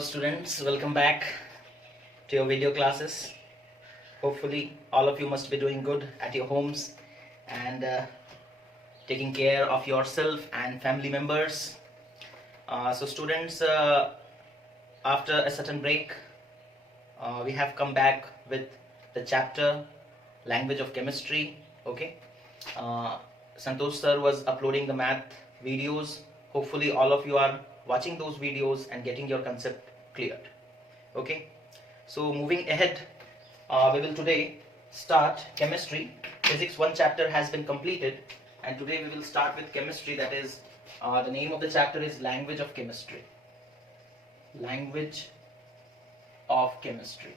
students, welcome back to your video classes. Hopefully all of you must be doing good at your homes and taking care of yourself and family members. So students, after a certain break, we have come back with the chapter language of chemistry. Okay, Santosh sir was uploading the math videos. Hopefully all of you are watching those videos and getting your concept cleared. Okay, so moving ahead, we will today start chemistry. Physics 1 chapter has been completed and today we will start with chemistry. That is, the name of the chapter is language of chemistry. Language of chemistry.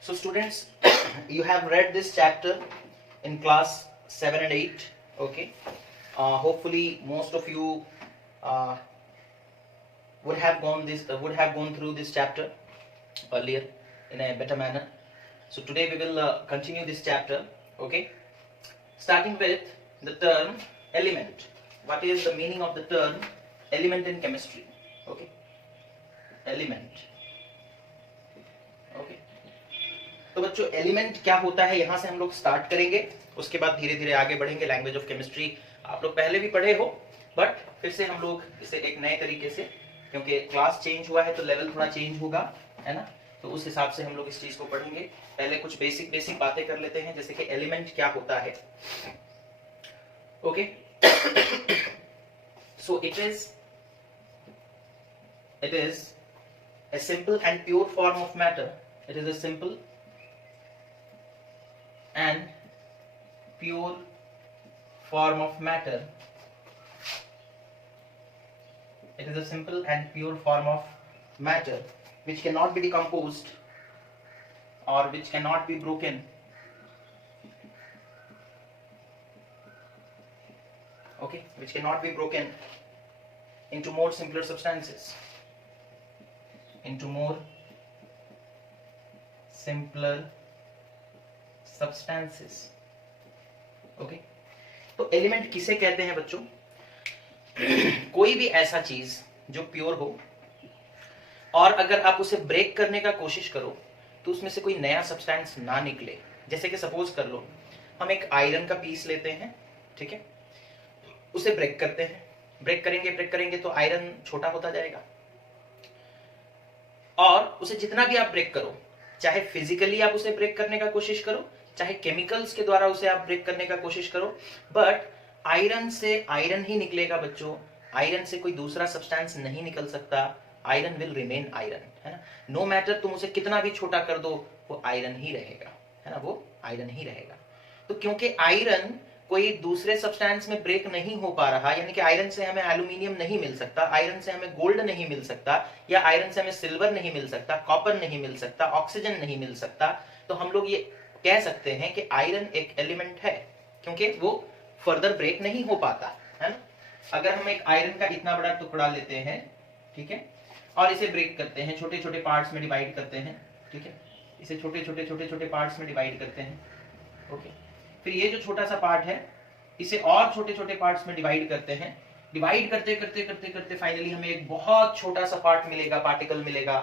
So students, you have read this chapter in class 7 and 8. Okay, hopefully most of you would have gone through this chapter earlier in a better manner. So today we will continue this chapter. Okay, starting with the term element. What is the meaning of the term element in chemistry? Okay, element. Okay, तो बच्चों element क्या होता है यहां से हम लोग start करेंगे, उसके बाद धीरे धीरे आगे बढ़ेंगे. लैंग्वेज ऑफ केमिस्ट्री आप लोग पहले भी पढ़े हो, बट फिर से हम लोग इसे एक नए तरीके से, क्योंकि क्लास चेंज हुआ है तो लेवल थोड़ा चेंज होगा, है ना, तो उस हिसाब से हम लोग इस चीज को पढ़ेंगे. पहले कुछ बेसिक बातें कर लेते हैं, जैसे कि एलिमेंट क्या होता है. Okay, so it is a simple and pure form of matter. It is a simple and pure form of matter. It is a simple and pure form of matter which cannot be decomposed or which cannot be broken. Okay, which cannot be broken into more simpler substances. Into more simpler substances. Okay, तो element किसे कहते हैं बच्चों? कोई भी ऐसा चीज जो प्योर हो और अगर आप उसे ब्रेक करने का कोशिश करो तो उसमें से कोई नया सब्सटेंस ना निकले. जैसे कि सपोज कर लो, हम एक आयरन का पीस लेते हैं, ठीक है, उसे ब्रेक करते हैं. ब्रेक करेंगे तो आयरन छोटा होता जाएगा, और उसे जितना भी आप ब्रेक करो, चाहे फिजिकली आप उसे ब्रेक करने का कोशिश करो, चाहे केमिकल्स के द्वारा उसे आप ब्रेक करने का कोशिश करो, बट आयरन से आयरन ही निकलेगा बच्चों. आयरन से कोई दूसरा सब्सटेंस नहीं निकल सकता. आयरन विल रिमेन आयरन, है ना. नो मैटर तुम उसे कितना भी छोटा कर दो, वो आयरन ही रहेगा, है ना, वो आयरन ही रहेगा. तो क्योंकि आयरन कोई दूसरे सब्सटेंस में ब्रेक नहीं हो पा रहा, यानी कि आयरन से हमें एल्यूमिनियम नहीं मिल सकता, आयरन से हमें गोल्ड नहीं मिल सकता, या आयरन से हमें सिल्वर नहीं मिल सकता, कॉपर नहीं मिल सकता, ऑक्सीजन नहीं मिल सकता, तो हम लोग ये कह सकते हैं कि आयरन एक एलिमेंट है, क्योंकि वो फर्दर ब्रेक नहीं हो पाता, है ना. अगर हम एक आयरन का इतना बड़ा टुकड़ा लेते हैं, ठीक है, और इसे ब्रेक करते हैं, छोटे छोटे पार्ट्स में डिवाइड करते हैं, ठीक है, इसे छोटे छोटे पार्ट्स में डिवाइड करते हैं. ओके, फिर ये जो छोटा सा पार्ट है इसे और छोटे छोटे पार्ट्स में डिवाइड करते हैं. डिवाइड करते फाइनली हमें एक बहुत छोटा सा पार्ट मिलेगा, पार्टिकल मिलेगा.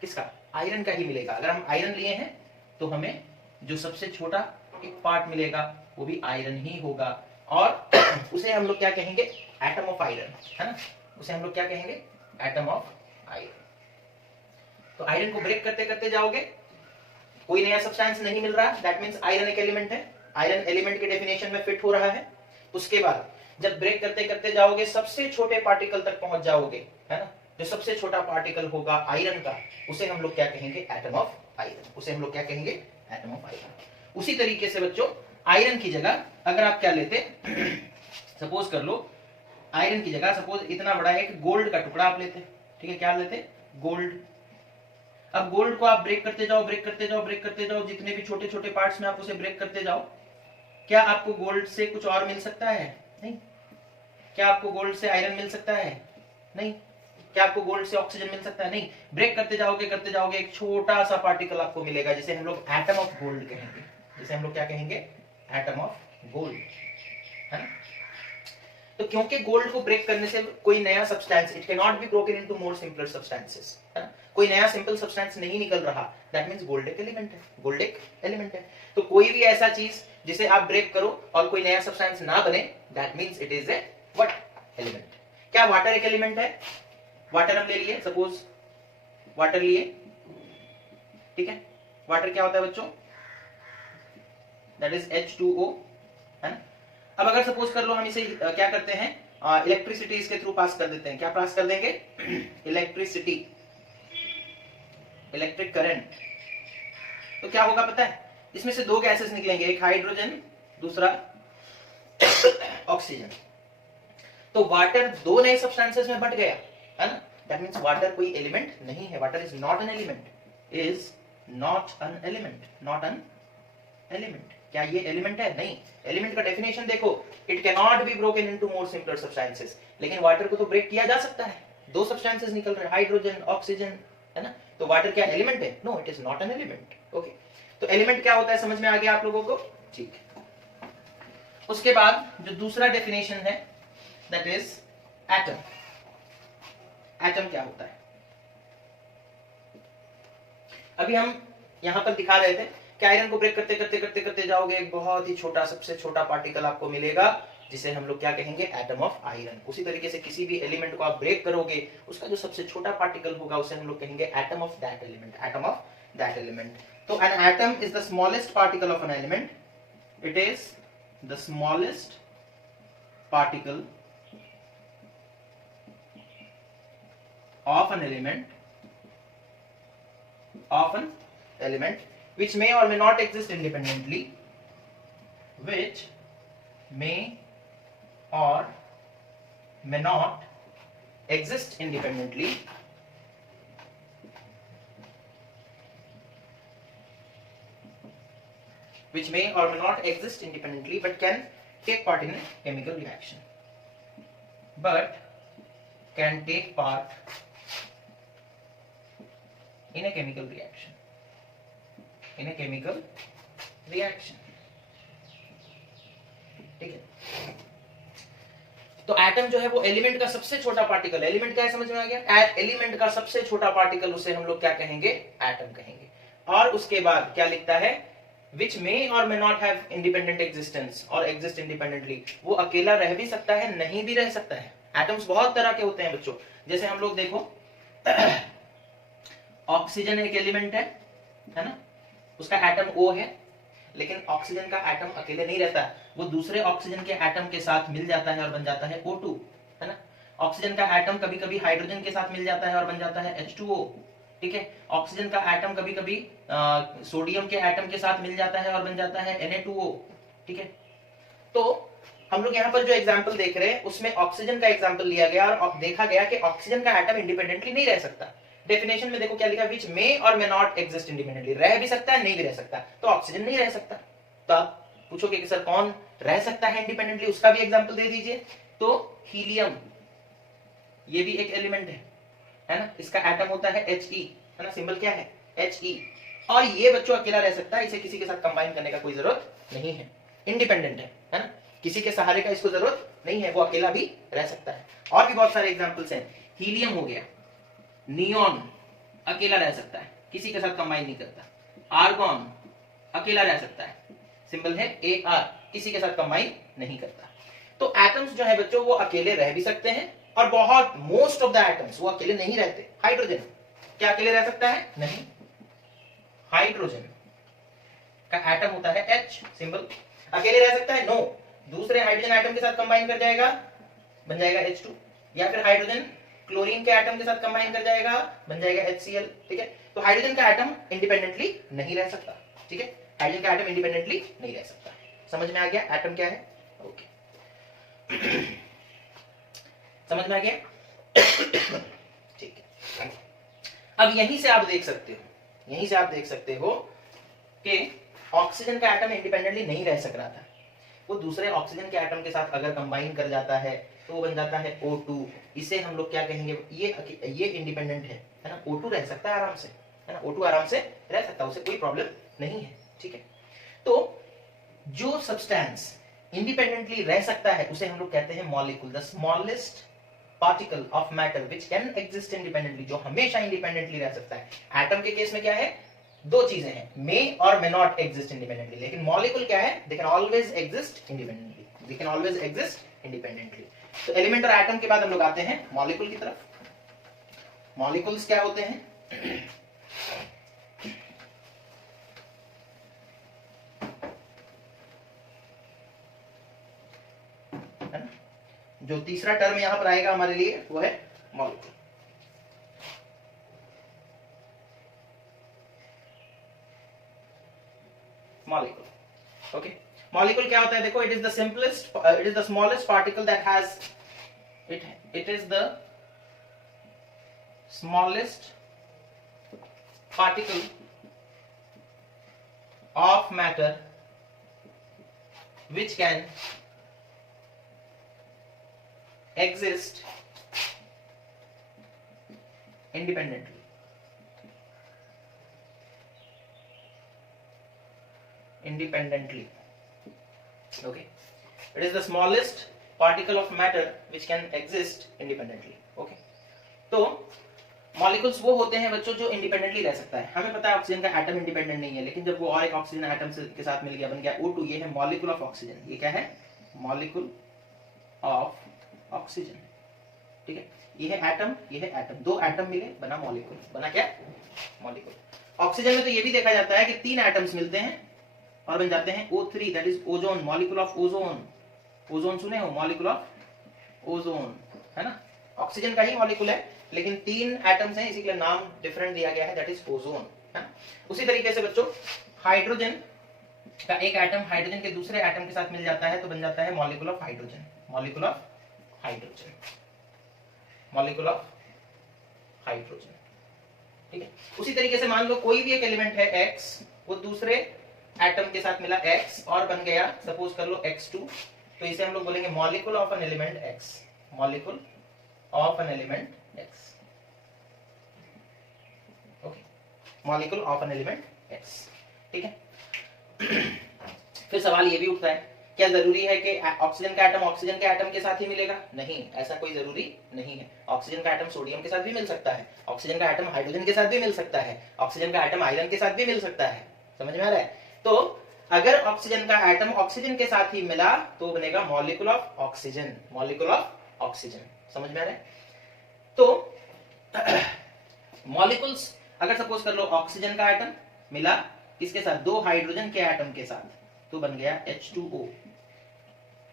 किसका? आयरन का ही मिलेगा. अगर हम आयरन लिए हैं तो हमें जो सबसे छोटा एक पार्ट मिलेगा वो भी आयरन ही होगा, और उसे हम लोग क्या कहेंगे? एटम ऑफ आयरन, है ना. उसे हम लोग क्या कहेंगे? Atom of iron. तो आयरन को ब्रेक करते जाओगे, कोई नया सब्सटेंस नहीं मिल रहा, दैट मींस आयरन एक एलिमेंट है. आयरन एलिमेंट के डेफिनेशन में फिट हो रहा है. उसके बाद जब ब्रेक करते जाओगे, सबसे छोटे पार्टिकल तक पहुंच जाओगे, है ना. जो सबसे छोटा पार्टिकल होगा आयरन का, उसे हम लोग क्या कहेंगे? Atom of iron. उसे हम लोग क्या कहेंगे? Atom of iron. उसी तरीके से बच्चों, आयरन की जगह अगर आप क्या लेते, सपोज कर लो, आयरन की जगह सपोज इतना बड़ा एक गोल्ड का टुकड़ा आप लेते, ठीक है, क्या लेते? गोल्ड. अब गोल्ड को आप ब्रेक करते जाओ, जितने भी छोटे छोटे पार्ट्स में आप उसे ब्रेक करते जाओ, क्या आपको गोल्ड से कुछ और मिल सकता है? नहीं. क्या आपको गोल्ड से आयरन मिल सकता है? नहीं. क्या आपको गोल्ड से ऑक्सीजन मिल सकता है? नहीं. ब्रेक करते जाओगे एक छोटा सा पार्टिकल आपको मिलेगा, जिसे हम लोग एटम ऑफ गोल्ड कहेंगे. जिसे हम लोग क्या कहेंगे? एटम ऑफ गोल्ड, है ना। तो क्योंकि गोल्ड को ब्रेक करने से कोई नया substance, it can not be broken into more simpler substances, है ना, कोई नया सिंपल सब्सटेंस नहीं निकल रहा, दैट मींस गोल्ड एक एलिमेंट है, गोल्ड एक एलिमेंट है। तो कोई भी ऐसा चीज जिसे आप ब्रेक करो और कोई नया सब्सटेंस ना बने, that means it is a what, element. क्या वाटर एक एलिमेंट है? वाटर हम ले लिए, सपोज वाटर लिए, ठीक है। वाटर क्या होता है बच्चों? दैट इज H2O, है ना। अब अगर सपोज कर लो हम इसे क्या करते हैं, इलेक्ट्रिसिटी इसके थ्रू पास कर देते हैं, क्या पास कर देंगे? Electricity, electric current. तो क्या होगा पता है? इसमें से दो गैसेस निकलेंगे, एक हाइड्रोजन, दूसरा ऑक्सीजन। तो वाटर दो नए सब्सटेंसेस में बट गया, है ना। दैट मींस वाटर कोई एलिमेंट नहीं है, water is not an element, is not an element, not an element. क्या ये एलिमेंट है? नहीं। एलिमेंट का डेफिनेशन देखो, it can not be broken into more simpler substances. लेकिन वाटर को तो ब्रेक किया जा सकता है, दो सब्सटेंसेस निकल रहे हैं, हाइड्रोजन, ऑक्सीजन, है ना। तो वाटर क्या एलिमेंट है? No, it is not an element. Okay, तो एलिमेंट क्या होता है समझ में आ गया आप लोगों को? ठीक। उसके बाद जो दूसरा डेफिनेशन है, दैट इज एटम। एटम क्या होता है? अभी हम यहां पर दिखा रहे थे कि आयरन को ब्रेक करते करते करते करते जाओगे, एक बहुत ही छोटा, सबसे छोटा पार्टिकल आपको मिलेगा, जिसे हम लोग क्या कहेंगे? Atom of iron. उसी तरीके से किसी भी एलिमेंट को आप ब्रेक करोगे, उसका जो सबसे छोटा पार्टिकल होगा उसे हम लोग कहेंगे atom of that element, atom of that element. तो an atom is the smallest particle of an element, it is the smallest particle of an element which may or may not exist independently, which may or may not exist independently, which may or may not exist independently but can take part in a chemical reaction, but can take part in a chemical reaction, in a chemical reaction, ठीक है। तो atom जो है वो element का सबसे छोटा particle, element क्या है समझ में आ गया? एलिमेंट का सबसे छोटा पार्टिकल, उसे हम लोग क्या कहेंगे? एटम कहेंगे। और उसके बाद क्या लिखता है? which may or may not have independent existence or exist independently, वो अकेला रह भी सकता है, नहीं भी रह सकता है। एटम्स बहुत तरह के होते हैं बच्चों, जैसे हम लोग देखो ऑक्सीजन एक एलिमेंट है ना, उसका एटम O है, लेकिन ऑक्सीजन का एटम अकेले नहीं रहता, वो दूसरे ऑक्सीजन के एटम के साथ मिल जाता है और बन जाता है O2, है ना। ऑक्सीजन का एटम कभी कभी हाइड्रोजन के साथ मिल जाता है और बन जाता है H2O, ठीक है। ऑक्सीजन का एटम कभी कभी सोडियम के एटम के साथ मिल जाता है और बन जाता है Na2O, ठीक है। तो हम लोग यहाँ पर जो एग्जांपल देख रहे हैं उसमें ऑक्सीजन का एग्जांपल लिया गया और देखा गया कि ऑक्सीजन का एटम इंडिपेंडेंटली नहीं रह सकता। डेफिनेशन में देखो क्या लिखा, विच मे और मे नॉट एग्जिस्ट इंडिपेंडेंटली, रह भी सकता है नहीं भी रह सकता, तो ऑक्सीजन नहीं रह सकता। तो आप पूछोगे कि सर कौन रह सकता है इंडिपेंडेंटली, उसका भी एग्जांपल दे दीजिए। तो हीलियम, ये भी एक एलिमेंट है ना, इसका एटम होता है He, है ना, सिंबल क्या है? He, और ये बच्चों अकेला रह सकता है, इसे किसी के साथ कंबाइन करने का कोई जरूरत नहीं है, इंडिपेंडेंट है ना, किसी के सहारे का इसको जरूरत नहीं है, वो अकेला भी रह सकता है। और भी बहुत सारे एग्जांपल्स हैं, हीलियम हो गया, नियॉन अकेला रह सकता है, किसी के साथ कंबाइन नहीं करता, आर्गॉन अकेला रह सकता है, सिंबल है Ar, किसी के साथ कंबाइन नहीं करता। तो एटम्स जो है बच्चों वो अकेले रह भी सकते हैं और बहुत मोस्ट ऑफ द एटम्स वो अकेले नहीं रहते। हाइड्रोजन क्या अकेले रह सकता है? नहीं। हाइड्रोजन का एटम होता है H, सिंबल, अकेले रह सकता है? नो, दूसरे हाइड्रोजन एटम के साथ कंबाइन कर जाएगा, बन जाएगा H2, या फिर हाइड्रोजन क्लोरीन के एटम के साथ कंबाइन कर जाएगा, बन जाएगा HCl, ठीक है। तो हाइड्रोजन का एटम इंडिपेंडेंटली नहीं रह सकता, ठीक है, हाइड्रोजन का एटम इंडिपेंडेंटली नहीं रह सकता। समझ में आ गया एटम क्या है? ओके समझ में आ गया? ठीक है। अब यहीं से आप देख सकते हो कि ऑक्सीजन का एटम इंडिपेंडेंटली नहीं रह सक रहा था, वो दूसरे ऑक्सीजन के एटम के साथ अगर कंबाइन कर जाता है तो वो बन जाता है O2। इसे हम लोग क्या कहेंगे? ये इंडिपेंडेंट है ना, O2 रह सकता है आराम से, है ना, O2 आराम से रह सकता है, उसे कोई प्रॉब्लम नहीं है, ठीक है। तो जो सब्सटेंस इंडिपेंडेंटली रह सकता है उसे हम लोग कहते हैं molecule, the smallest particle of matter which can exist independently, जो हमेशा इंडिपेंडेंटली रह सकता है। एटम के केस में क्या है, दो चीजें हैं, मे और मे नॉट एग्जिस्ट इंडिपेंडेंटली, लेकिन मॉलिक्यूल क्या है, they can always exist independently, they can always exist independently. तो एलिमेंट और एटम के बाद हम लोग आते हैं मॉलिक्यूल की तरफ। मॉलिक्यूल्स क्या होते हैं, है ना? जो तीसरा टर्म यहां पर आएगा हमारे लिए वो है मॉलिक्यूल। Molecule, okay. मॉलिक्यूल क्या होता है, देखो, it is the simplest, it is the smallest particle that has, it is the smallest particle of matter which can exist independently. Independently. Okay. It is the smallest particle of matter which can exist independently. Okay. तो molecules वो होते हैं बच्चों जो independently रह सकता है। हमें पता है ऑक्सीजन का एटम इंडिपेंडेंट नहीं है, लेकिन जब वो और एक ऑक्सीजन एटम के साथ मिल गया, बन गया O2, ये है मॉलिक्यूल ऑफ ऑक्सीजन। ये क्या है, मॉलिक्यूल ऑफ ऑक्सीजन, ठीक है। ये है एटम, ये है एटम, दो एटम मिले बना मॉलिक्यूल, बना क्या, मॉलिक्यूल। ऑक्सीजन में तो ये भी देखा जाता है कि तीन एटम्स मिलते हैं और बन जाते हैं O3, that is ozone, molecule of ozone. Ozone सुने हो, मॉलिक्यूल ऑफ ओजोन, है ना। ऑक्सीजन का ही मॉलिक्यूल है, लेकिन तीन एटम्स हैं, इसी के लिए नाम डिफरेंट दिया गया है, दैट इज ओजोन, है ना। उसी तरीके से बच्चों हाइड्रोजन का एक एटम हाइड्रोजन के दूसरे एटम के साथ मिल जाता है तो बन जाता है molecule of hydrogen, molecule of hydrogen, molecule of hydrogen, ठीक है। उसी तरीके से मान लो कोई भी एक एलिमेंट है X, वो दूसरे एटम के साथ मिला X और बन गया, सपोज कर लो X2, तो इसे हम लोग बोलेंगे molecule of an element X, molecule of an element X, okay, molecule of an element X, ठीक है। फिर सवाल ये भी उठता है, क्या जरूरी है कि ऑक्सीजन का एटम ऑक्सीजन के एटम के साथ ही मिलेगा? नहीं, ऐसा कोई जरूरी नहीं है। ऑक्सीजन का एटम सोडियम के साथ भी मिल सकता है, ऑक्सीजन का एटम हाइड्रोजन के साथ भी मिल सकता है, ऑक्सीजन का एटम आयरन के साथ भी मिल सकता है, समझ में आ रहा है। तो अगर ऑक्सीजन का एटम ऑक्सीजन के साथ ही मिला तो बनेगा molecule of oxygen, molecule of oxygen, समझ में आ रहा है। तो मॉलिक्यूल्स, अगर सपोज कर लो ऑक्सीजन का एटम मिला किसके साथ, दो हाइड्रोजन के एटम के साथ, तो बन गया H2O,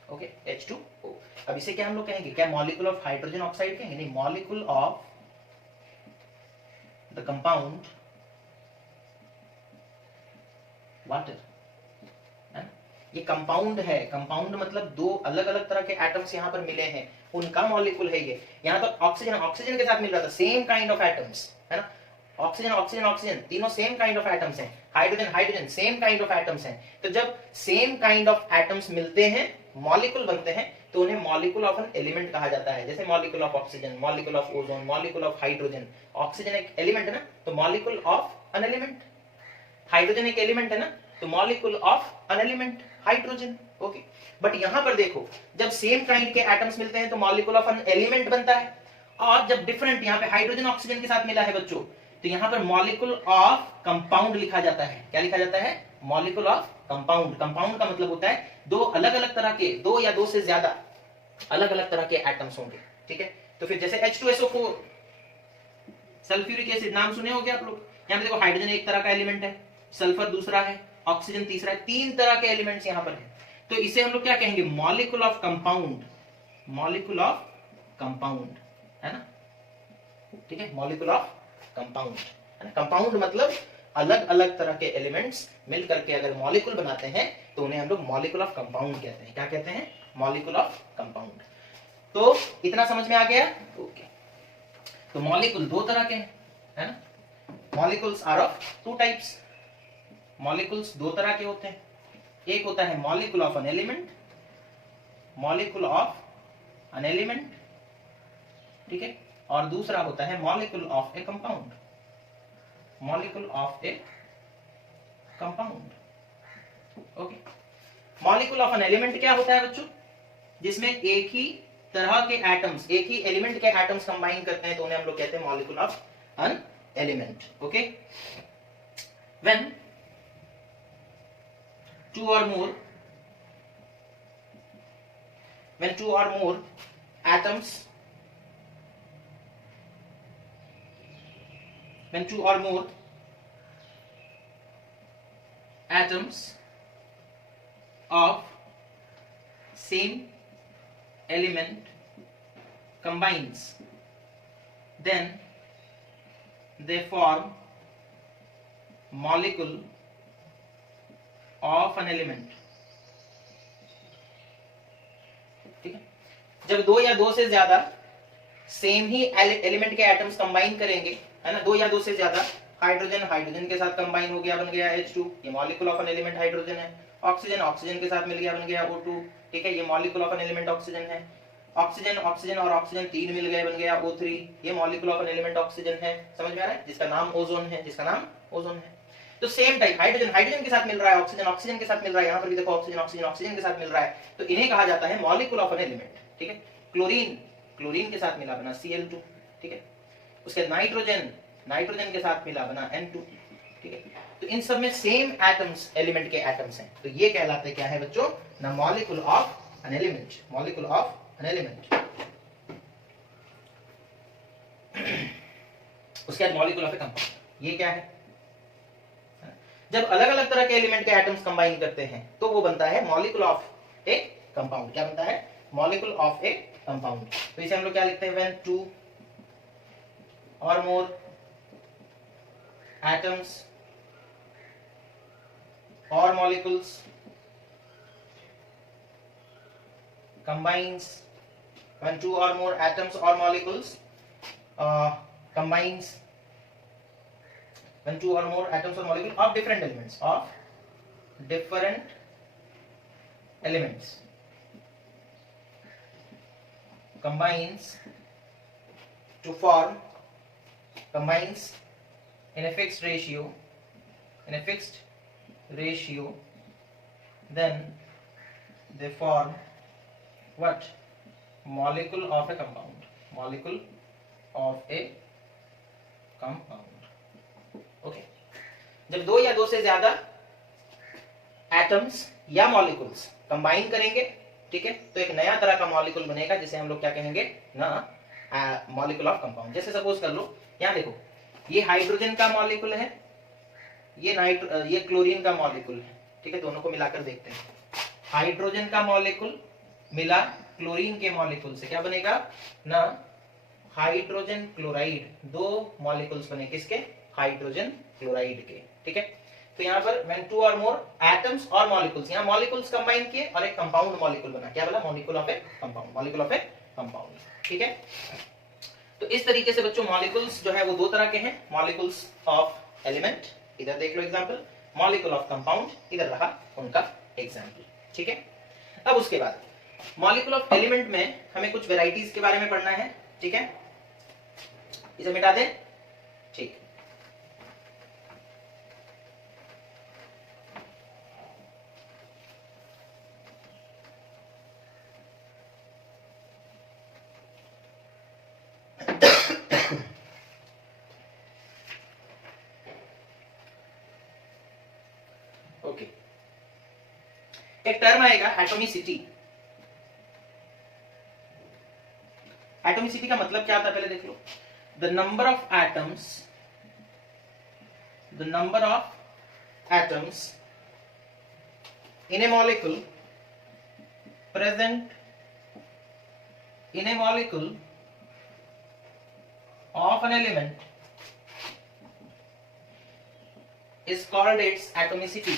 ओके, H2O। अब इसे क्या हम लोग कहेंगे, क्या मॉलिक्यूल ऑफ हाइड्रोजन ऑक्साइड कहेंगे? नहीं, molecule of the compound water, है ना। ये कंपाउंड है, कंपाउंड मतलब दो अलग अलग तरह के एटम्स यहाँ पर मिले हैं, उनका मॉलिक्यूल है ये। यहाँ पर ऑक्सीजन ऑक्सीजन के साथ मिल रहा था, सेम काइंड ऑफ एटम्स, है ना। ऑक्सीजन ऑक्सीजन ऑक्सीजन तीनों सेम काइंड ऑफ एटम्स हैं, hydrogen hydrogen same kind of atoms हैं। तो जब सेम काइंड ऑफ एटम्स मिलते हैं, मॉलिक्यूल बनते हैं, तो उन्हें मॉलिक्यूल ऑफ एन एलिमेंट कहा जाता है। जैसे molecule of oxygen, molecule of ozone, molecule of hydrogen. Oxygen एक एलिमेंट है ना, तो molecule of an element. Hydrogen एक एलिमेंट है ना, तो molecule of an element hydrogen, okay. But यहां पर देखो, जब सेम काइंड के एटम्स मिलते हैं तो मॉलिक्यूल ऑफ एन एलिमेंट बनता है, और जब डिफरेंट, यहाँ पे हाइड्रोजन ऑक्सीजन के साथ मिला है बच्चों, तो यहां पर मॉलिक्यूल ऑफ कंपाउंड लिखा जाता है। क्या लिखा जाता है? Molecule of compound. कंपाउंड का मतलब होता है दो अलग अलग तरह के, दो या दो से ज्यादा अलग अलग तरह के एटम्स होंगे, ठीक है। तो फिर जैसे H2SO4, सल्फ्यूरिक एसिड, नाम सुने हो क्या आप लोग? यहाँ पे देखो, हाइड्रोजन एक तरह का एलिमेंट है, सल्फर दूसरा है, ऑक्सीजन तीसरा है, तीन तरह के एलिमेंट्स यहाँ पर है। तो इसे हम लोग क्या कहेंगे? Molecule of compound, molecule of compound, है ना, ठीक है, मॉलिक्यूल ऑफ कंपाउंड, है ना। कंपाउंड मतलब अलग अलग तरह के एलिमेंट्स मिल करके अगर मॉलिक्यूल बनाते हैं तो उन्हें हम लोग मॉलिक्यूल ऑफ कंपाउंड कहते हैं। क्या कहते हैं? Molecule of compound. तो इतना समझ में आ गया? ओके। तो मॉलिक्यूल दो तरह के हैं, है ना। Molecules are of two types. Molecules दो तरह के होते हैं, एक होता है molecule of an element, molecule of an element, ठीक है, और दूसरा होता है molecule of a compound, molecule of a compound, okay. Molecule of an element क्या होता है बच्चों? जिसमें एक ही तरह के एटम्स, एक ही एलिमेंट के एटम्स कंबाइन करते हैं तो उन्हें हम लोग कहते हैं molecule of an element. Okay, when two or more atoms of same element combines, then they form molecule of an element. ठीक है, जब दो या दो से ज्यादा सेम ही एलिमेंट के एटम्स कंबाइन करेंगे, है ना, दो या दो से ज्यादा, हाइड्रोजन हाइड्रोजन के साथ कंबाइन हो गया, बन गया H2, ये molecule of an element hydrogen है. ऑक्सीजन ऑक्सीजन के साथ मिल गया, बन गया O2. ठीक है, ये molecule of an element oxygen है. ऑक्सीजन ऑक्सीजन और ऑक्सीजन तीन मिल गए, बन गया O3, ये molecule of an element oxygen है. समझ में आ रहा है? जिसका नाम ओजोन है, जिसका नाम ओजोन है. तो सेम टाइप हाइड्रोजन हाइड्रोजन के साथ मिल रहा है, ऑक्सीजन ऑक्सीजन के साथ मिल रहा है, यहाँ पर भी देखो ऑक्सीजन ऑक्सीजन ऑक्सीजन के साथ मिल रहा है, तो इन्हें कहा जाता है मॉलिक्यूल ऑफ एन एलिमेंट. ठीक है, क्लोरीन क्लोरीन के साथ मिला बना Cl2. ठीक है, उसके नाइट्रोजन नाइट्रोजन के साथ मिला बना N2. ठीक है, तो इन सब में सेम एटम्स एलिमेंट के एटम्स हैं, तो ये कहलाते क्या है बच्चों? ना molecule of an element. Molecule of an element. उसके बाद मॉलिक्यूल ऑफ ए कंपाउंड. ये क्या है? जब अलग अलग तरह के एलिमेंट के एटम्स कंबाइन करते हैं तो वो बनता है मॉलिक्यूल ऑफ ए कंपाउंड. क्या बनता है? Molecule of a compound. तो इसे हम लोग क्या लिखते हैं? व्हेन टू और मोर एटम्स और molecules combines, when two or more atoms or molecules combines, when two or more atoms or molecules of different elements combines in a fixed ratio, then they form what? Molecule of a compound. Molecule of a compound. Okay, जब दो या दो से ज्यादा atoms या molecules combine करेंगे, ठीक है, तो एक नया तरह का मॉलिक्यूल बनेगा जिसे हम लोग क्या कहेंगे? ना मॉलिक्यूल ऑफ कंपाउंड. जैसे सपोज कर लो, यहाँ देखो, ये हाइड्रोजन का मॉलिक्यूल है, ये क्लोरीन का मॉलिक्यूल है. ठीक है, दोनों को मिलाकर देखते हैं. हाइड्रोजन का मॉलिक्यूल मिला क्लोरीन के मॉलिक्यूल से, क्या बनेगा? ना हाइड्रोजन क्लोराइड. दो मॉलिक्यूल्स बने, किसके? हाइड्रोजन क्लोराइड के. ठीक है, तो यहाँ पर व्हेन टू और मोर एटम्स और मॉलिक्यूल्स, यहाँ मॉलिक्यूल्स कंबाइन किए और एक कंपाउंड मॉलिक्यूल बना. क्या बोला? Molecule of a compound. Molecule of a compound. ठीक है, तो इस तरीके से बच्चों मॉलिक्यूल्स जो है वो दो तरह के हैं. मॉलिक्यूल्स ऑफ एलिमेंट, इधर देख लो एग्जांपल. मॉलिक्यूल ऑफ कंपाउंड, इधर रहा उनका एग्जांपल. ठीक है, अब उसके बाद मॉलिक्यूल ऑफ एलिमेंट में हमें कुछ वेराइटीज के बारे में पढ़ना है. ठीक है, इसे मिटा दें. ठीक, ओके. एक टर्म आएगा एटॉमिसिटी. एटॉमिसिटी का मतलब क्या होता है पहले देख लो. The number of atoms in a molecule present in a molecule of an element is called its atomicity.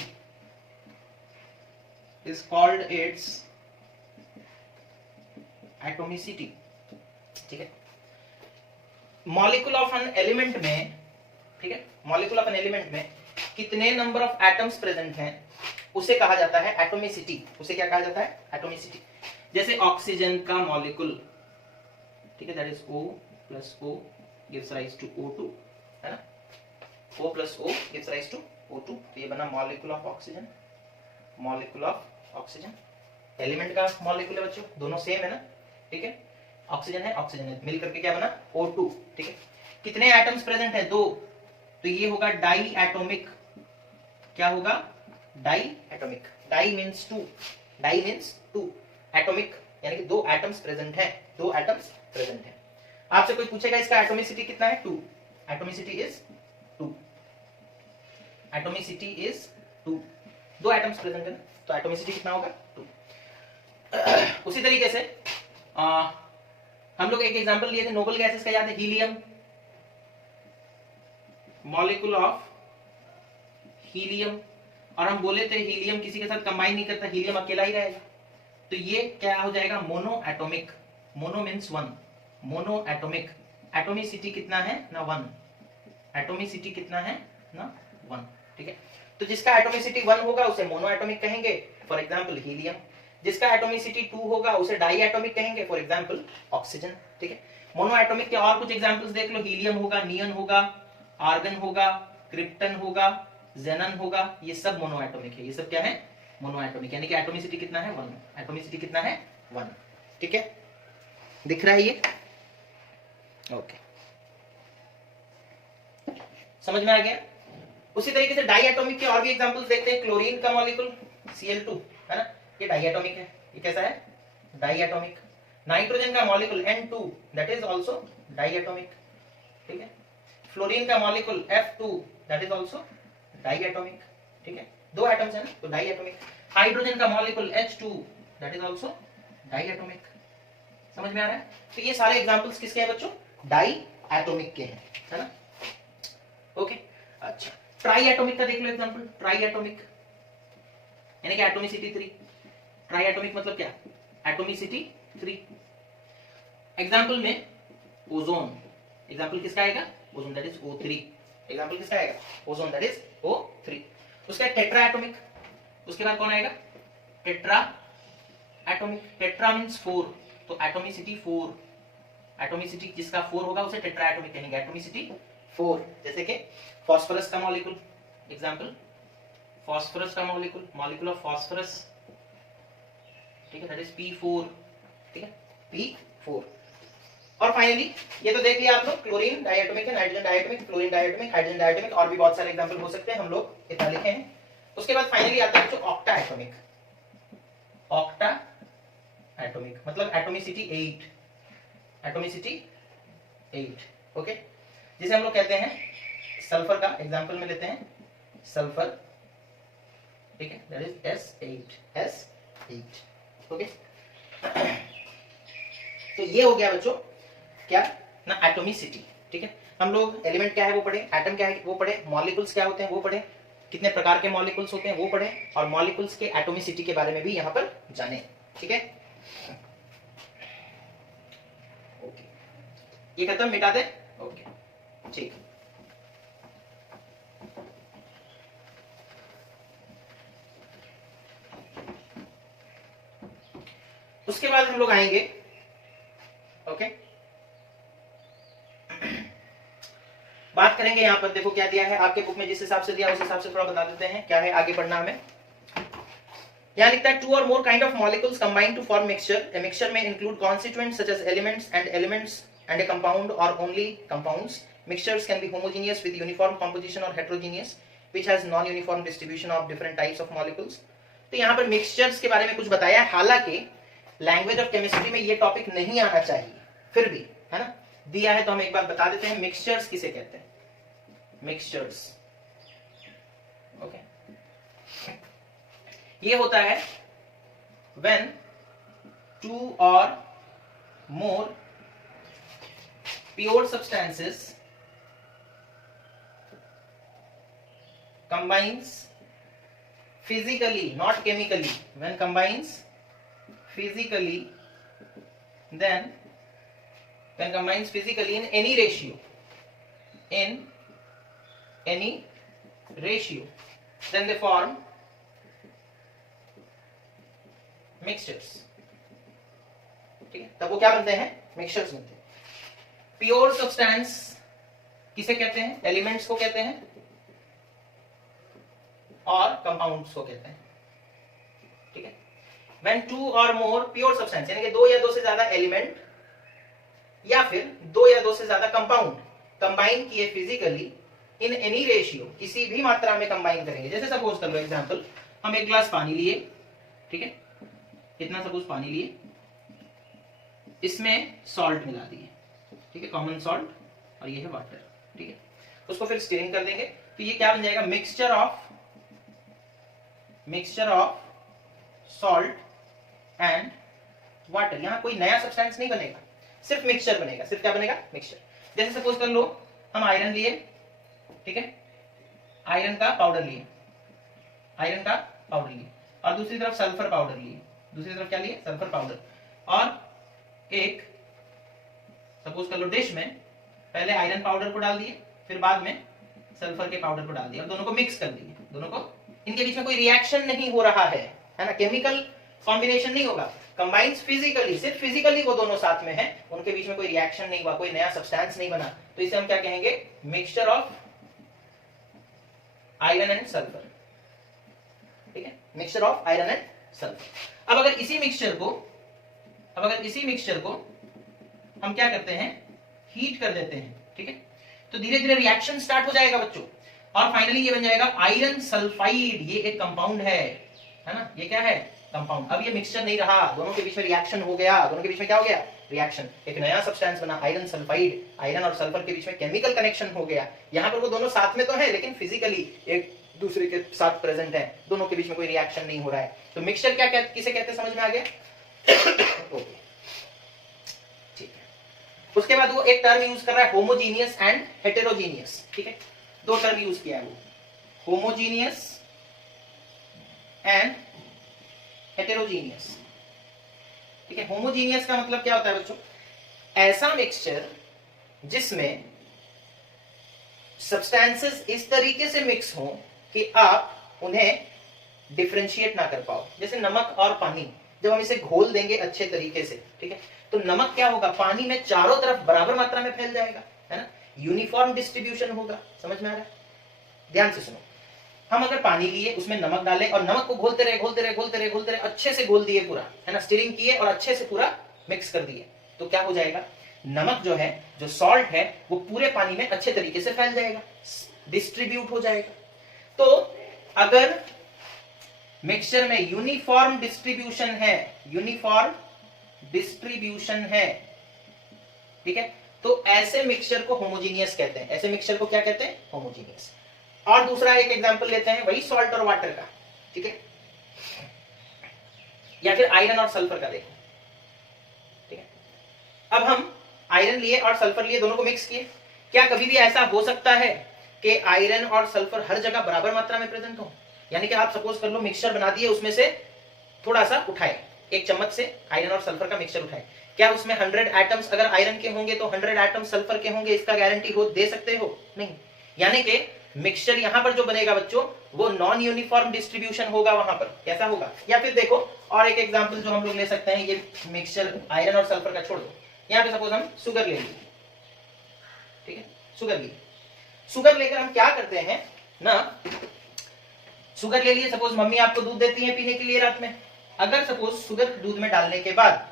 ठीक है, मॉलिक्यूल ऑफ एन एलिमेंट में, ठीक है, मॉलिक्यूल ऑफ एन एलिमेंट में कितने नंबर ऑफ एटम्स प्रेजेंट हैं उसे कहा जाता है एटोमिसिटी. उसे क्या कहा जाता है? एटोमिसिटी. जैसे ऑक्सीजन का मॉलिक्यूल, ठीक है, that is O plus O gives rise to O2, है ना. O plus O gives rise to O2, तो ये बना molecule of oxygen, molecule of oxygen. Element का मॉलिक्यूल है बच्चों, दोनों सेम है ना, ठीक है, ऑक्सीजन है ऑक्सीजन है, मिल करके क्या बना O2, ठीक है। कितने एटम्स प्रेजेंट है, 2, तो ये होगा डाई एटॉमिक। क्या होगा, diatomic. Di means 2, di means 2, atomic यानी कि 2 एटम्स प्रेजेंट है, 2 एटम्स प्रेजेंट है। आपसे कोई पूछेगा इसका एटॉमिसिटी कितना है, 2, atomicity is 2, atomicity is 2, 2 atoms present है ना, तो एटॉमिसिटी कितना होगा 2। उसी तरीके से हम लोग एक एग्जांपल लिए थे नोबल गैसेस का, याद है, हीलियम, मॉलिक्यूल ऑफ हीलियम, और हम बोले थे हीलियम किसी के साथ कंबाइन नहीं करता, हीलियम अकेला ही रहेगा, तो ये क्या हो जाएगा, mono atomic. Mono means 1, mono atomic. Atomicity कितना है ना 1, एटॉमिसिटी कितना है ना 1, ठीक है। तो जिसका एटॉमिसिटी 1 होगा उसे मोनो एटॉमिक कहेंगे, फॉर एग्जांपल हीलियम। जिसका एटॉमिसिटी 2 होगा उसे डाई एटॉमिक कहेंगे, फॉर एग्जांपल ऑक्सीजन, ठीक है। मोनो एटॉमिक के और कुछ एग्जांपल्स देख लो, हीलियम होगा, नियन होगा, आर्गन होगा, क्रिप्टन होगा, जेनन होगा, ये सब मोनो एटॉमिक है। ये सब क्या है, मोनो एटॉमिक, यानी कि एटॉमिसिटी कितना है 1, एटॉमिसिटी कितना है 1, ठीक है, दिख रहा है ये, ओके, समझ में आ गया। उसी तरीके से डाई एटॉमिक के और भी एग्जांपल्स देखते हैं। क्लोरीन का मॉलिक्यूल Cl2 है ना, ये डाई एटॉमिक है, ये कैसा है, डाई एटॉमिक। नाइट्रोजन का molecule N2 that is also diatomic, ठीक है। फ्लोरीन का molecule F2 that is also diatomic, ठीक है, 2 एटम्स है ना, तो डाई एटॉमिक। हाइड्रोजन का molecule H2 that is also diatomic, समझ में आ रहा है। तो ये सारे एग्जांपल्स किसके हैं बच्चों, डाई एटॉमिक के हैं, है ना, ओके। अच्छा, ट्राई एटॉमिक का देख लो एग्जांपल, ट्राई एटॉमिक यानी कि एटॉमिसिटी 3, ट्राई एटॉमिक मतलब क्या, एटॉमिसिटी 3। एग्जांपल में ओजोन, एग्जांपल किसका आएगा, ozone that is O3, example किसका आएगा, ओजोन दैट इज O3। उसका टेट्रा एटॉमिक, उसके बाद कौन आएगा, टेट्रा एटॉमिक। टेट्रा मींस 4, तो एटॉमिसिटी 4, एटॉमिसिटी जिसका 4 होगा उसे टेट्रा एटॉमिक कहेंगे, एटॉमिसिटी 4। जैसे कि फास्फोरस का मॉलिक्यूल, एग्जांपल फास्फोरस का मॉलिक्यूल, मॉलिक्यूल ऑफ फास्फोरस, ठीक है, दैट इज P4, ठीक है, P4। और फाइनली ये तो देख लिया आप लोग, क्लोरीन डायटोमिक है, nitrogen diatomic, fluorine diatomic, hydrogen diatomic, और भी बहुत सारे एग्जांपल हो सकते हैं, हम लोग इतना लिखे हैं। उसके बाद फाइनली आता है जो ऑक्टा एटॉमिक, ऑक्टा एटॉमिक मतलब एटॉमिसिटी 8, एटॉमिसिटी 8, ओके, जिसे हम लोग कहते हैं सल्फर का एग्जांपल में लेते हैं, सल्फर, ठीक है, दैट इज S8, ओके। तो ये हो गया बच्चों क्या ना, एटॉमिसिटी, ठीक है। हम लोग एलिमेंट क्या है वो पढ़े, एटम क्या है वो पढ़े, मॉलिक्यूल्स क्या होते हैं वो पढ़े, कितने प्रकार के मॉलिक्यूल्स होते हैं वो पढ़े, और मॉलिक्यूल्स के एटॉमिसिटी के बारे में भी यहां पर जाने, ठीक है, ओके। ये खत्म, मिटा दे, ओके, ठीक। उसके बाद हम लोग आएंगे, ओके, बात करेंगे यहां पर, देखो क्या दिया है आपके बुक में, जिस हिसाब से दिया उस हिसाब से थोड़ा बता देते हैं क्या है, आगे बढ़ना हमें। यहां लिखता है 2 or more kind of molecules combine to form mixture. A mixture may include constituents such as elements and a compound or only compounds. Mixtures can be homogeneous with uniform composition or heterogeneous which has non-uniform distribution of different types of molecules. तो यहाँ पर mixtures के बारे में कुछ बताया है, हालांकि लैंग्वेज ऑफ केमिस्ट्री में ये टॉपिक नहीं आना चाहिए, फिर भी है ना दिया है, तो हम एक बार बता देते हैं मिक्सचर्स किसे कहते हैं, मिक्सचर्स, ओके। ये होता है when 2 or more pure substances combines physically, not chemically, when combines physically, then when combines physically in any ratio, then they form mixtures, ठीक है, तब वो क्या बनते हैं, मिक्सचर्स बनते हैं। प्योर सब्सटेंस किसे कहते हैं, एलिमेंट्स को कहते हैं, और कंपाउंड्स को कहते हैं, ठीक है। व्हेन टू और मोर प्योर सब्सटेंस, यानी कि दो या दो से ज्यादा एलिमेंट या फिर दो या दो से ज्यादा कंपाउंड कंबाइन किए फिजिकली इन एनी रेशियो, किसी भी मात्रा में कंबाइन करेंगे। जैसे सपोज कर लो एग्जांपल, हम एक गिलास पानी लिए, ठीक है, इतना सपोज पानी लिए, इसमें सॉल्ट मिला दिए, ठीक है, कॉमन सॉल्ट, और ये है वाटर, ठीक है, उसको फिर स्टीरिंग कर देंगे, तो ये क्या बन जाएगा, mixture of salt and water. यहां कोई नया सब्सटेंस नहीं बनेगा, सिर्फ मिक्सचर बनेगा। सिर्फ क्या बनेगा, मिक्सचर। जैसे सपोज कर लो हम आयरन लिए, ठीक है, आयरन का पाउडर लिए, और दूसरी तरफ सल्फर पाउडर लिए, दूसरी तरफ क्या लिए, सल्फर पाउडर, और एक सपोज कर लो डिश में पहले आयरन पाउडर को डाल दिए, फिर बाद में सल्फर के पाउडर को डाल दिया, और दोनों को मिक्स कर दिए, दोनों को, इनके बीच में कोई रिएक्शन नहीं हो रहा है ना, केमिकल कॉम्बिनेशन नहीं होगा, कंबाइंस फिजिकली, सिर्फ फिजिकली वो दोनों साथ में है, उनके बीच में कोई रिएक्शन नहीं हुआ, कोई नया सब्सटेंस नहीं बना, तो इसे हम क्या कहेंगे, mixture of iron and sulphur, ठीक है, mixture of iron and sulphur. अब अगर इसी मिक्सचर को हम क्या करते हैं, हीट कर देते हैं, ठीक है, तो धीरे धीरे रिएक्शन स्टार्ट हो जाएगा बच्चों, और फाइनली ये बन जाएगा आयरन सल्फाइड। ये एक कंपाउंड है ना, ये क्या है, कंपाउंड। अब ये मिक्सचर नहीं रहा, दोनों के बीच में रिएक्शन हो गया, दोनों के बीच में क्या हो गया, रिएक्शन, एक नया सब्सटेंस बना आयरन सल्फाइड, आयरन और सल्फर के बीच में केमिकल कनेक्शन हो गया। यहाँ पर वो दोनों साथ में तो है, लेकिन फिजिकली एक दूसरे के साथ प्रेजेंट है, दोनों के बीच में कोई रिएक्शन नहीं हो रहा है, तो मिक्सचर क्या किसे कहते हैं, समझ में आ गया। ओके, ठीक है। उसके बाद वो एक टर्म यूज कर रहा है, होमोजीनियस एंड हेटेरोजीनियस, ठीक है, दो टर्म यूज किया है वो, होमोजीनियस एंड हेटेरोजीनियस, ठीक है। होमोजीनियस का मतलब क्या होता है बच्चों, ऐसा मिक्सचर जिसमें सब्सटेंसेस इस तरीके से मिक्स हो कि आप उन्हें डिफरेंशिएट ना कर पाओ। जैसे नमक और पानी, जब हम इसे घोल देंगे अच्छे तरीके से, ठीक है, तो नमक क्या होगा, पानी में चारों तरफ बराबर मात्रा में फैल जाएगा, है ना, यूनिफॉर्म डिस्ट्रीब्यूशन होगा। समझ में आ रहा है, ध्यान से सुनो, हम अगर पानी लिए, उसमें नमक डालें और नमक को घोलते रहे, अच्छे से घोल दिए पूरा, है ना, स्टीरिंग किए और अच्छे से पूरा मिक्स कर दिए, तो क्या हो जाएगा, नमक जो है, जो सॉल्ट है, वो पूरे पानी में अच्छे तरीके से फैल जाएगा, डिस्ट्रीब्यूट हो जाएगा। तो अगर मिक्सचर में यूनिफॉर्म डिस्ट्रीब्यूशन है, ठीक है, तो ऐसे मिक्सचर को होमोजीनियस कहते हैं, ऐसे मिक्सचर को क्या कहते हैं, होमोजीनियस। और दूसरा एक एग्जांपल लेते हैं, वही सॉल्ट और वाटर का, ठीक है, या फिर आयरन और सल्फर का देखो, ठीक है। अब हम आयरन लिए और सल्फर लिए, दोनों को मिक्स किए, क्या कभी भी ऐसा हो सकता है कि आयरन और सल्फर हर जगह बराबर मात्रा में प्रेजेंट हो, यानी कि आप सपोज कर लो मिक्सचर बना दिए, उसमें से थोड़ा सा उठाए, एक चम्मच से आयरन और सल्फर का मिक्सचर उठाए, क्या उसमें 100 एटम्स अगर आयरन के होंगे तो 100 एटम्स सल्फर के होंगे, इसका गारंटी दे सकते हो, नहीं। यानी कि मिक्सचर यहां पर जो बनेगा बच्चों, वो नॉन यूनिफॉर्म डिस्ट्रीब्यूशन होगा, वहां पर कैसा होगा। या फिर देखो और एक एग्जांपल जो हम लोग ले सकते हैं, ये मिक्सचर आयरन और सल्फर का छोड़ दो, यहाँ पे सपोज हम शुगर ले लीजिए, ठीक है, शुगर लेकर हम क्या करते हैं ना, शुगर ले लिए, सपोज मम्मी आपको दूध देती है पीने के लिए रात में, अगर सपोज शुगर दूध में डालने के बाद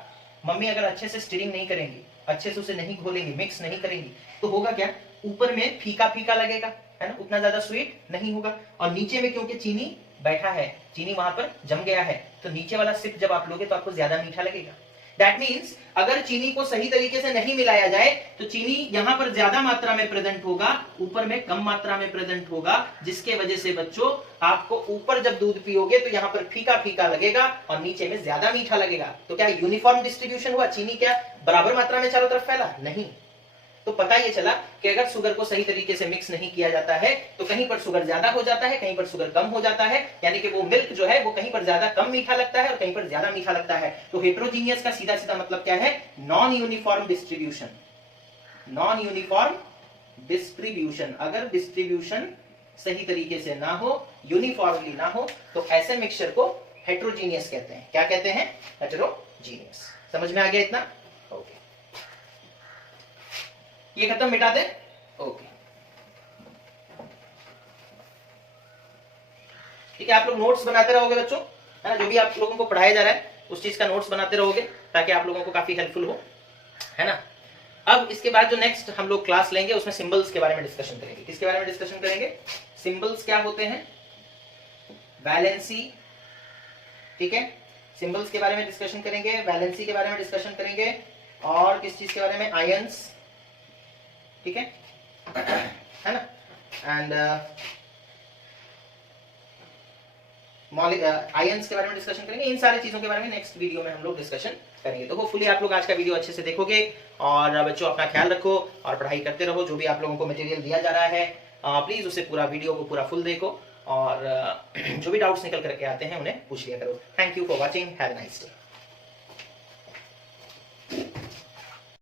मम्मी अगर अच्छे से स्टीरिंग नहीं करेंगी, अच्छे से उसे नहीं घोलेंगी, मिक्स नहीं करेंगी, तो होगा क्या, ऊपर में फीका फीका लगेगा, है ना, उतना ज्यादा स्वीट नहीं होगा, और नीचे में क्योंकि चीनी बैठा है, चीनी वहां पर जम गया है, तो नीचे वाला सिप जब आप लोगे तो आपको ज्यादा मीठा लगेगा। दैट मीन्स अगर चीनी को सही तरीके से नहीं मिलाया जाए तो चीनी यहां पर ज्यादा मात्रा में प्रेजेंट होगा, ऊपर में कम मात्रा में प्रेजेंट होगा, जिसके वजह से बच्चों आपको ऊपर जब दूध पियोगे तो यहां पर फीका फीका लगेगा और नीचे में ज्यादा मीठा लगेगा। तो क्या यूनिफॉर्म डिस्ट्रीब्यूशन हुआ, चीनी क्या बराबर मात्रा में चारों तरफ फैला, नहीं। तो पता ये चला कि अगर शुगर को सही तरीके से मिक्स नहीं किया जाता है तो कहीं पर शुगर ज्यादा हो जाता है, कहीं पर शुगर कम हो जाता है, यानी कि वो मिल्क जो है वो कहीं पर ज्यादा कम मीठा लगता है और कहीं पर ज्यादा मीठा लगता है। तो हेटेरोजीनियस का सीधा सीधा मतलब क्या है, non uniform distribution. Non uniform distribution, अगर डिस्ट्रीब्यूशन सही तरीके से ना हो, यूनिफॉर्मली ना हो, तो ऐसे मिक्सचर को हेटेरोजीनियस कहते हैं। क्या कहते हैं, हेटेरोजीनियस। समझ में आ गया इतना, ओके। ये खत्म, मिटा दे, ओके। ठीक है, आप लोग नोट्स बनाते रहोगे बच्चों, है ना, जो भी आप लोगों को पढ़ाया जा रहा है उस चीज का नोट्स बनाते रहोगे ताकि आप लोगों को काफी हेल्पफुल हो, है ना। अब इसके बाद जो नेक्स्ट हम लोग क्लास लेंगे उसमें सिंबल्स के बारे में डिस्कशन करेंगे। किसके बारे में डिस्कशन करेंगे? सिंबल्स क्या होते हैं, वैलेंसी, ठीक है, सिंबल्स के बारे में डिस्कशन करेंगे, वैलेंसी के बारे में डिस्कशन करेंगे, और किस चीज के बारे में, आयंस, ठीक है ना, एंड आयंस के बारे में डिस्कशन करेंगे। इन सारी चीजों के बारे में नेक्स्ट वीडियो में हम लोग डिस्कशन करेंगे। तो होपफुली आप लोग आज का वीडियो अच्छे से देखोगे, और बच्चों अपना ख्याल रखो और पढ़ाई करते रहो। जो भी आप लोगों को मटेरियल दिया जा रहा है प्लीज उसे पूरा वीडियो को पूरा फुल देखो, और जो भी डाउट्स निकल करके आते हैं उन्हें पूछ लिया करो। Thank you for watching, have a nice day.